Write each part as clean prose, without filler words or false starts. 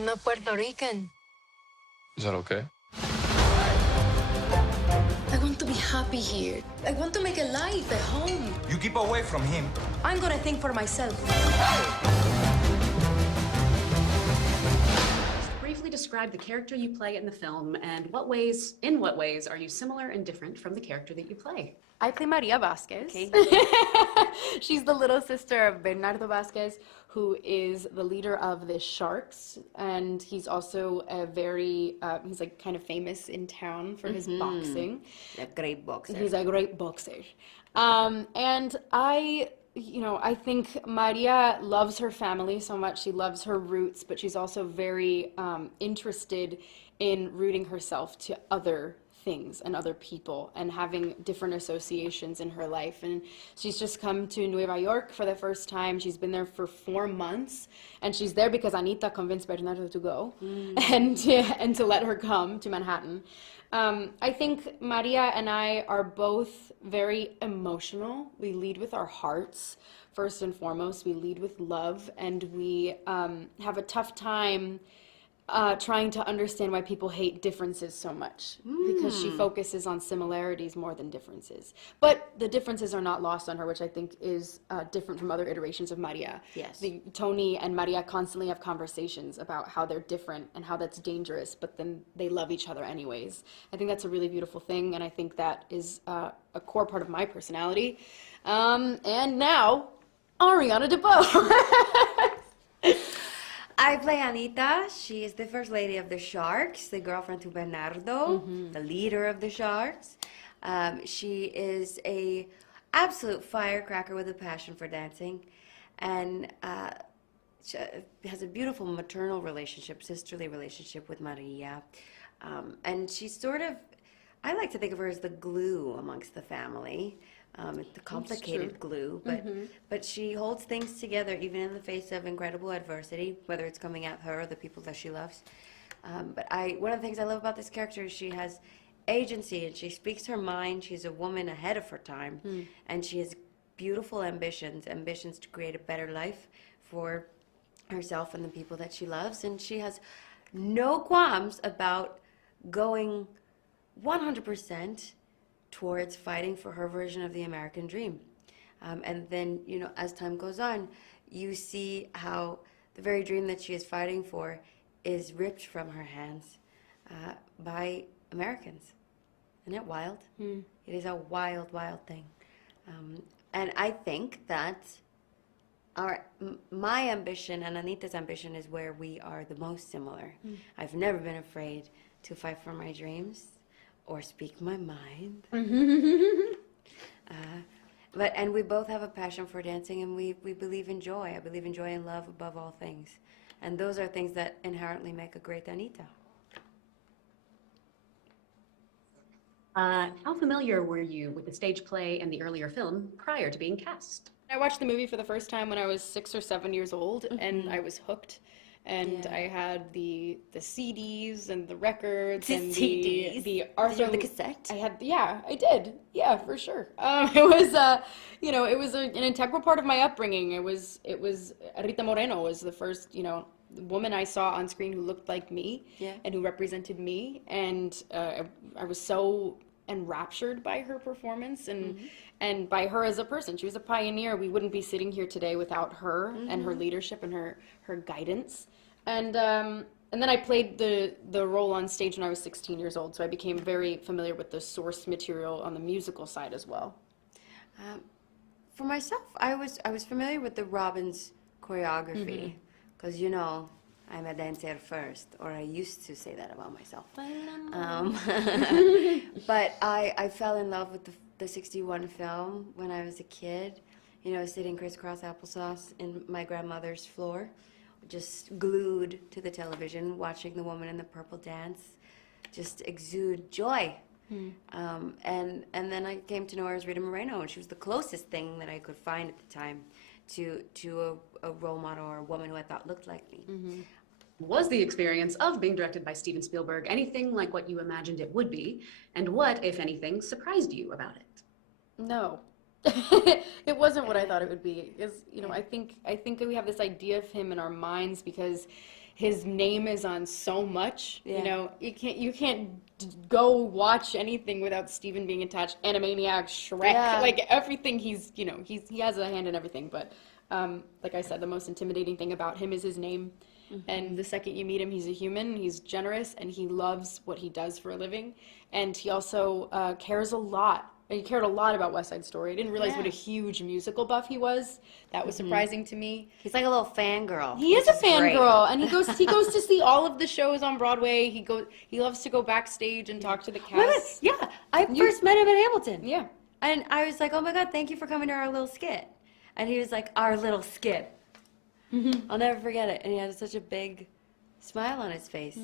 I'm a Puerto Rican. Is that okay? I want to be happy here. I want to make a life, a home. You keep away from him. I'm gonna think for myself. Briefly describe the character you play in the film and in what ways are you similar and different from the character that you play? I play Maria Vasquez. Okay. She's the little sister of Bernardo Vasquez, who is the leader of the Sharks, and he's also a very, he's like kind of famous in town for his boxing. A great boxer. He's a great boxer. And I think Maria loves her family so much. She loves her roots, but she's also very interested in rooting herself to other things and other people and having different associations in her life. And she's just come to Nueva York for the first time. She's been there for 4 months, and she's there because Anita convinced Bernardo to go and to let her come to Manhattan. I think Maria and I are both very emotional. We lead with our hearts, first and foremost. We lead with love, and we have a tough time trying to understand why people hate differences so much, because she focuses on similarities more than differences. But the differences are not lost on her, which I think is different from other iterations of Maria. Yes. Tony and Maria constantly have conversations about how they're different and how that's dangerous, but then they love each other anyways. I think that's a really beautiful thing, and I think that is a core part of my personality. And now, Ariana DeBose. I play Anita. She is the first lady of the Sharks, the girlfriend to Bernardo, the leader of the Sharks. She is a absolute firecracker with a passion for dancing, and she has a beautiful maternal relationship, sisterly relationship with Maria. And she's sort of, I like to think of her as the glue amongst the family. The complicated glue, but she holds things together even in the face of incredible adversity, whether it's coming at her or the people that she loves. But one of the things I love about this character is she has agency and she speaks her mind. She's a woman ahead of her time, and she has beautiful ambitions to create a better life for herself and the people that she loves. And she has no qualms about going 100% towards fighting for her version of the American dream. And then, as time goes on, you see how the very dream that she is fighting for is ripped from her hands by Americans. Isn't it wild? It is a wild, wild thing. And I think that my ambition and Anita's ambition is where we are the most similar. I've never been afraid to fight for my dreams or speak my mind. And we both have a passion for dancing, and we believe in joy. I believe in joy and love above all things. And those are things that inherently make a great Anita. How familiar were you with the stage play and the earlier film prior to being cast? I watched the movie for the first time when I was 6 or 7 years old, and I was hooked. And I had the CDs and the records and CDs. the Arthur. Did you have the cassette? I did. Yeah, for sure. It was it was an integral part of my upbringing. It was Rita Moreno was the first woman I saw on screen who looked like me and who represented me, and I was so enraptured by her performance and by her as a person. She was a pioneer. We wouldn't be sitting here today without her and her leadership and her guidance. And then I played the role on stage when I was 16 years old, so I became very familiar with the source material on the musical side as well. For myself, I was familiar with the Robbins choreography, because I'm a dancer first, or I used to say that about myself. But I fell in love with the 61 film when I was a kid, sitting crisscross applesauce in my grandmother's floor, just glued to the television, watching the woman in the purple dance, just exude joy. And then I came to know her as Rita Moreno, and she was the closest thing that I could find at the time to a role model or a woman who I thought looked like me. Was the experience of being directed by Steven Spielberg anything like what you imagined it would be? And what, if anything, surprised you about it? No. It wasn't what I thought it would be. Because I think that we have this idea of him in our minds because his name is on so much. Yeah. You know, you can't go watch anything without Steven being attached. Animaniacs, Shrek, Yeah. like everything. He has a hand in everything. But like I said, the most intimidating thing about him is his name. And the second you meet him, he's a human, he's generous, and he loves what he does for a living. And he also cares a lot. And he cared a lot about West Side Story. I didn't realize what a huge musical buff he was. That was surprising to me. He's like a little fangirl. He is a fangirl, and he goes to see all of the shows on Broadway. He loves to go backstage and talk to the cast. Yeah, I first met him in Hamilton. Yeah. And I was like, oh my God, thank you for coming to our little skit. And he was like, our little skit. I'll never forget it. And he had such a big smile on his face.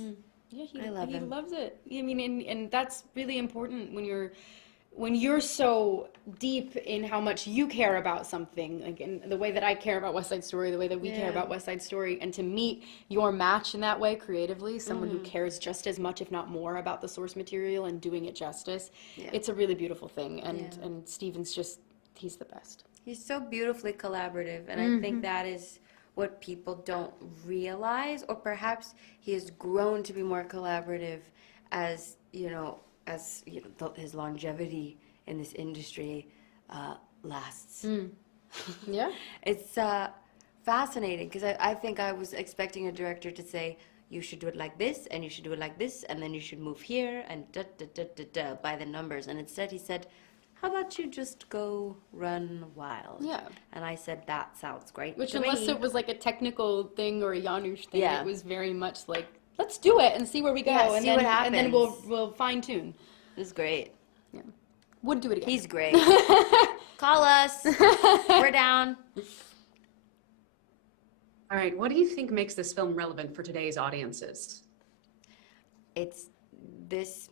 Yeah, I love him. He loves it. I mean, and that's really important when you're so deep in how much you care about something, like in the way that I care about West Side Story, the way that we care about West Side Story, and to meet your match in that way creatively, someone who cares just as much, if not more, about the source material and doing it justice, it's a really beautiful thing. And Steven's he's the best. He's so beautifully collaborative, and I think that is what people don't realize, or perhaps he has grown to be more collaborative as his longevity in this industry lasts. Yeah. It's fascinating because I think I was expecting a director to say, you should do it like this, and you should do it like this, and then you should move here, and by the numbers. And instead he said, how about you just go run wild? Yeah. And I said, that sounds great. Which, to unless me. it was like a technical thing or a Janusz thing, Yeah. it was very much like, let's do it and see where we go, Yeah, and see then what and then happens. we'll fine tune. It was great. Yeah. Would do it again. He's great. Call us. We're down. All right, what do you think makes this film relevant for today's audiences? It's this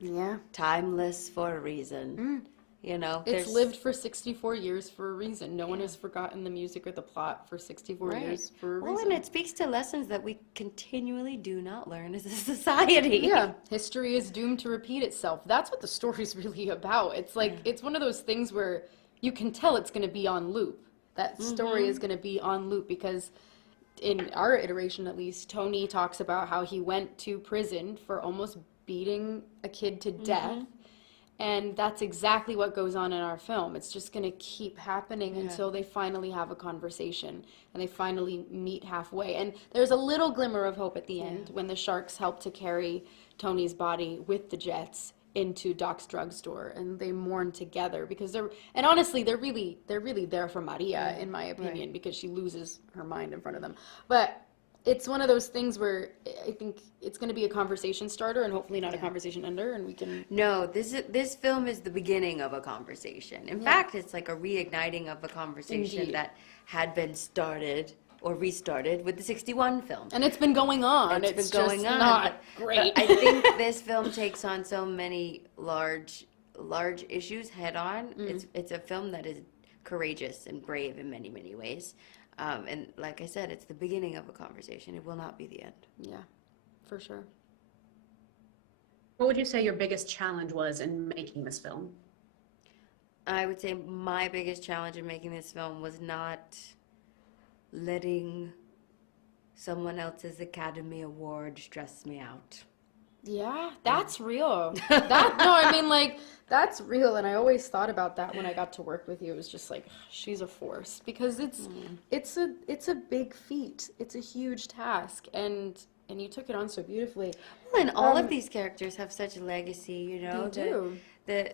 Yeah. timeless for a reason. You know, It's lived for 64 years for a reason. No one has forgotten the music or the plot for 64 years for a Well, reason. and it speaks to lessons that we continually do not learn as a society. Yeah, history is doomed to repeat itself. That's what the story's really about. It's like, it's one of those things where you can tell it's going to be on loop. That story is going to be on loop because in our iteration, at least, Tony talks about how he went to prison for almost beating a kid to death. And that's exactly what goes on in our film. It's just going to keep happening until they finally have a conversation and they finally meet halfway. And there's a little glimmer of hope at the end when the sharks help to carry Tony's body with the jets into Doc's drugstore, and they mourn together because honestly they're really there for Maria, in my opinion, because she loses her mind in front of them. But it's one of those things where I think it's going to be a conversation starter and hopefully not a conversation ender, and we can... No, this film is the beginning of a conversation. In fact, it's like a reigniting of a conversation that had been started or restarted with the 61 film. And it's been going on. It's been going just on. not great. But I think this film takes on so many large issues head on. It's a film that is courageous and brave in many, many ways. And like I said, it's the beginning of a conversation. It will not be the end. Yeah, for sure. What would you say your biggest challenge was in making this film? I would say my biggest challenge in making this film was not letting someone else's Academy Award stress me out. Yeah, that's real. That's real, and I always thought about that when I got to work with you. It was just like, she's a force, because it's a big feat. It's a huge task, and you took it on so beautifully. Well, and all of these characters have such a legacy, you know. They do.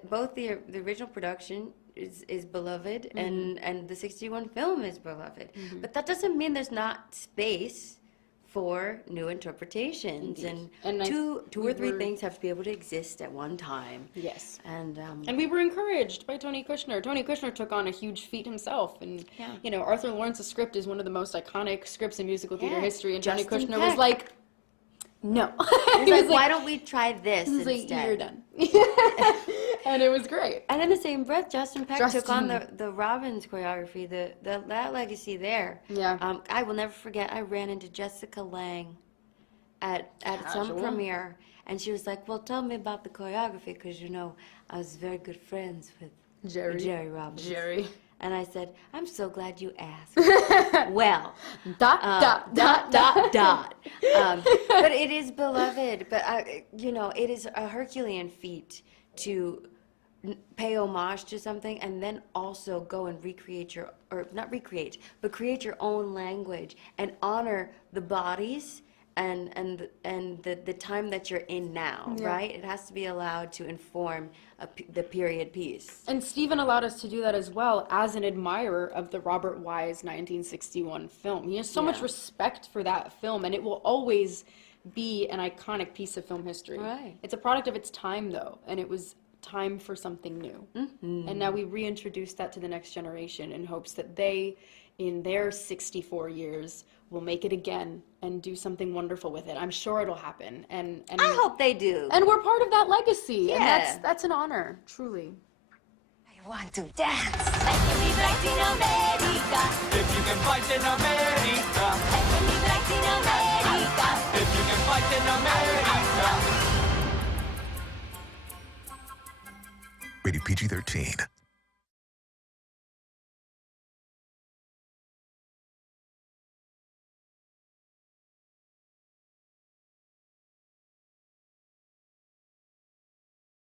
Both the original production is beloved, and the 61 film is beloved. But that doesn't mean there's not space for new interpretations. Indeed. And two or three things have to be able to exist at one time. Yes. And we were encouraged by Tony Kushner. Tony Kushner took on a huge feat himself, and you know, Arthur Lawrence's script is one of the most iconic scripts in musical theater history, and Tony Justin Kushner Peck. was like, no. He was like, why don't we try this He's like, instead? you're done. And it was great. And in the same breath, Justin Peck took on the Robbins choreography, that legacy there. Yeah. I will never forget, I ran into Jessica Lange at some premiere, and she was like, well, tell me about the choreography, because, you know, I was very good friends with Jerry Robbins. Jerry. And I said, I'm so glad you asked. Well, Dot, dot, dot, dot. dot. But it is beloved. But, it is a Herculean feat to pay homage to something and then also go and recreate not recreate, but create your own language and honor the bodies and the time that you're in now, right? It has to be allowed to inform the period piece. And Stephen allowed us to do that as well as an admirer of the Robert Wise 1961 film. He has so much respect for that film, and it will always be an iconic piece of film history. Right. It's a product of its time, though, and it was time for something new. Mm-hmm. And now we reintroduce that to the next generation in hopes that they, in their 64 years, will make it again and do something wonderful with it. I'm sure it'll happen. And I hope they do. And we're part of that legacy. Yeah. And that's an honor, truly. I want to dance. If you can fight in America. If you can fight in America. Rated PG-13.